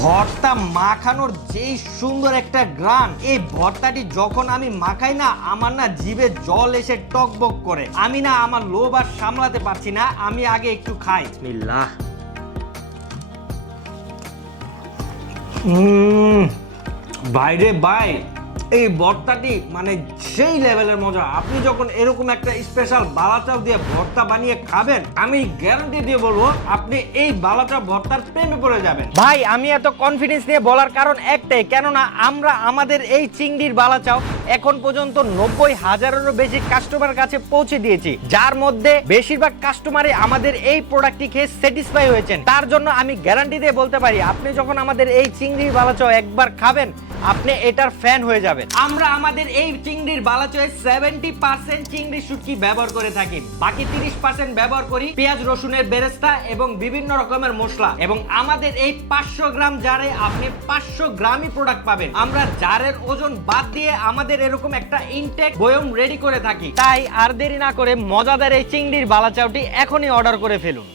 ভর্তা মাখানোর যেই সুন্দর একটা গ্রান এই ভর্তাটি যখন আমি মাখাই না আমার না জিভে জল এসে টকবক করে। আমি না আমার লোভ আর সামলাতে পারছি না আমি আগে একটু খাই। বিসমিল্লাহ। বাইরে বাই। এই ভর্তাটি মানে সেই লেভেলের মজা, আপনি যখন এরকম একটা স্পেশাল বালাচাও দিয়ে ভর্তা বানিয়ে খাবেন, আমি গ্যারান্টি দিয়ে বলব, আপনি এই বালাচা ভর্তার প্রেমে পড়ে যাবেন। ভাই, আমি এত কনফিডেন্স নিয়ে বলার কারণ একটাই, কেননা আমরা আমাদের এই চিংড়ির বালাচাও এখন পর্যন্ত নব্বই হাজারেরও বেশি কাস্টমার কাছে পৌঁছে দিয়েছি। যার মধ্যে বেশিরভাগ কাস্টমারই আমাদের এই প্রোডাক্টটি খেয়ে স্যাটিসফাই হয়েছেন। তার জন্য আমি গ্যারান্টি দিয়ে বলতে পারি, আপনি যখন আমাদের এই চিংড়ির বালাচাও একবার খাবেন আপনি এটার ফ্যান হয়ে যাবেন। আমরা আমাদের এই চিংড়ির বালাচয়ে সেভেন্টি পার্সেন্ট চিংড়ি শুটকি ব্যবহার করে থাকি। বাকি তিরিশ পার্সেন্ট ব্যবহার করি পেঁয়াজ, রসুনের বেরেস্তা এবং বিভিন্ন রকমের মশলা। এবং আমাদের এই পাঁচশো গ্রাম জারে আপনি পাঁচশো গ্রামই প্রোডাক্ট পাবেন। আমরা জারের ওজন বাদ দিয়ে আমাদের এরকম একটা ইনটেক বয়ম রেডি করে থাকি। তাই আর দেরি না করে মজাদার এই চিংড়ির বালাচাওটি এখনই অর্ডার করে ফেলুন।